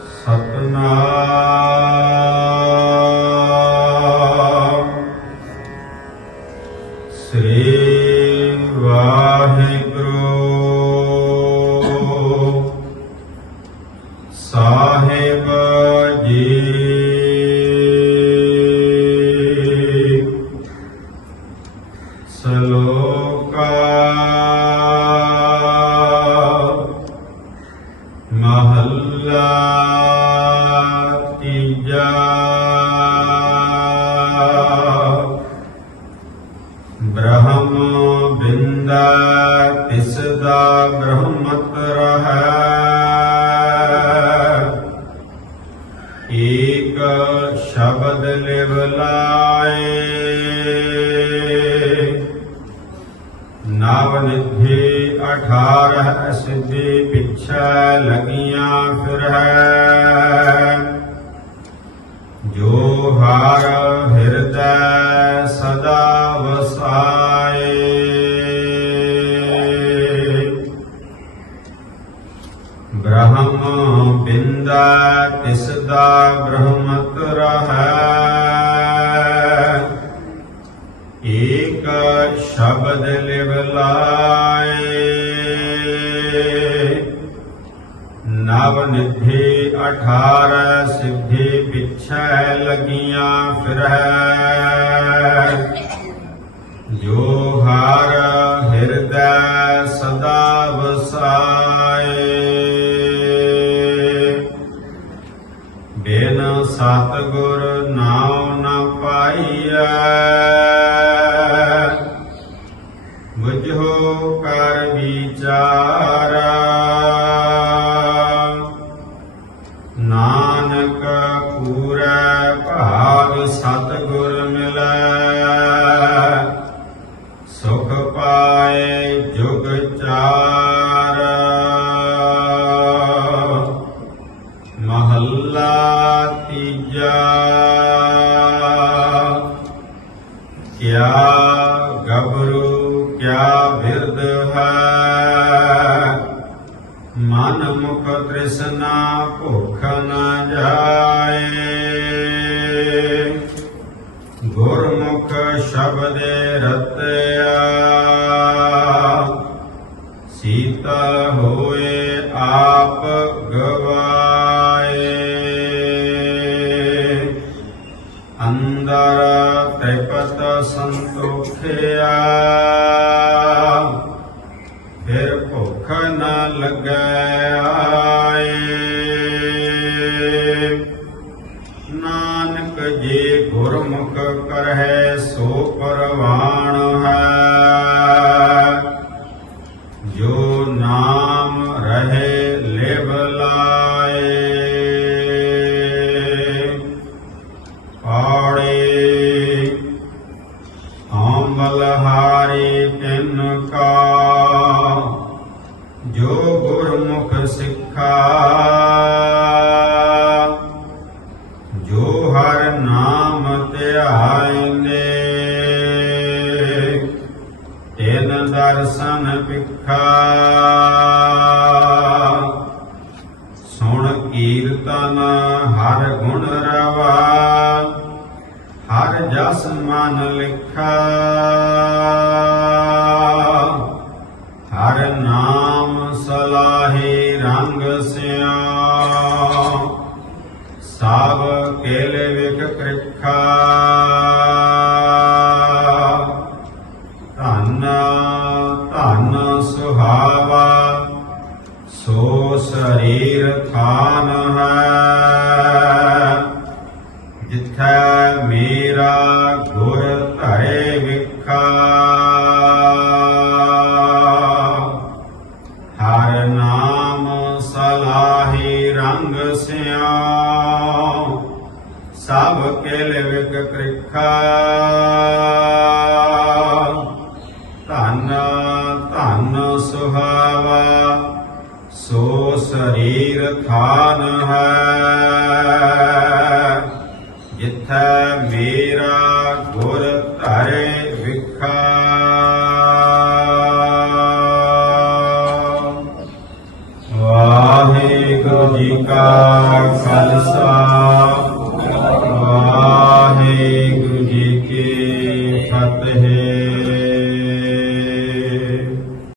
ਸਤਨਾਮ। ਸ੍ਰੀ ਬ੍ਰਹਮ ਬਿੰਦਾ ਤਿਸ ਦਾ ਬ੍ਰਹਮਤ ਰਹੈ ਏਕ ਸ਼ਬਦ ਲਿਵ ਲਾਏ। ਨਵ ਨਿਧੀ 18 ਸਿੱਧੀ ਪਿਛੈ ਲਗੀਆਂ ਫਿਰ ਹੈ ਜੋ ਹਰ ਬ੍ਰਹਮ ਤਿਸ ਦਾ ਬ੍ਰਹਮਤ ਰਹੈ। ਏਕ ਸ਼ਬਦ ਲਿਵ ਲਾਏ। ਨਵ ਨਿਧੀ 18 ਸਿੱਧੀ ਪਿਛੈ ਲਗੀਆਂ ਫਿਰੈ। ਸਤਿਗੁਰ ਨਾਮ ਨ ਪਾਈਐ। ਬੁਝੋ ਕਰ ਵਿਚਾਰਾ। ਕਿਆ ਬਿਰਦ ਹੈ। ਮਨ ਮੁਖ ਤ੍ਰਿਸ਼ਨਾ ਭੁਖ ਨ ਜਾਏ। ਗੁਰਮੁਖ ਸ਼ਬਦੇ ਰਤਿਆ। ਸੀਤਾ ਹੋਏ ਆਪ ਗ ਨਾਨਕ ਜੇ ਗੁਰਮੁਖ ਕਰਹਿ ਸੋ ਪਰਵਾਣ ਹੈ। ਜੋ ਨਾਮ ਰਹੇ ਲਿਵ ਲਾਏ ਆੜੇ ਆਂਬਲਹਾਰੀ ਤਿਨ ਕਾ। ਜੋ ਜੋ ਹਰ ਨਾਮ ਧਿਆਇਨੇ ਤਿਨ ਦਰਸ਼ਨ ਪਿਖਾ ਕੇਲ ਵਿਖ ਕ੍ਰਿਖਾ ਧੰਨ ਧੰਨ ਸੁਹਾਵਾ, ਸੋ ਸਰੀਰ ਥਾਨ ਹੈ। ਜਿਥੈ ਮੇਰਾ ਗੁਰ ਧਰੇ ਵਿਖਾ। ਸਭ ਵਿਗ ਕ੍ਰਿਖਾ ਧੰਨ ਧੰਨ ਸੁਹਾਵਾ, ਸੋ ਸਰੀਰ ਥਾਨ ਹੈ। ਜਿਥੈ ਮੇਰਾ ਗੁਰ ਧਰੇ ਵਿਖਾ। ਵਾਹਿਗੁਰੂ ਜੀ ਕਾ ਖਾਲਸਾ।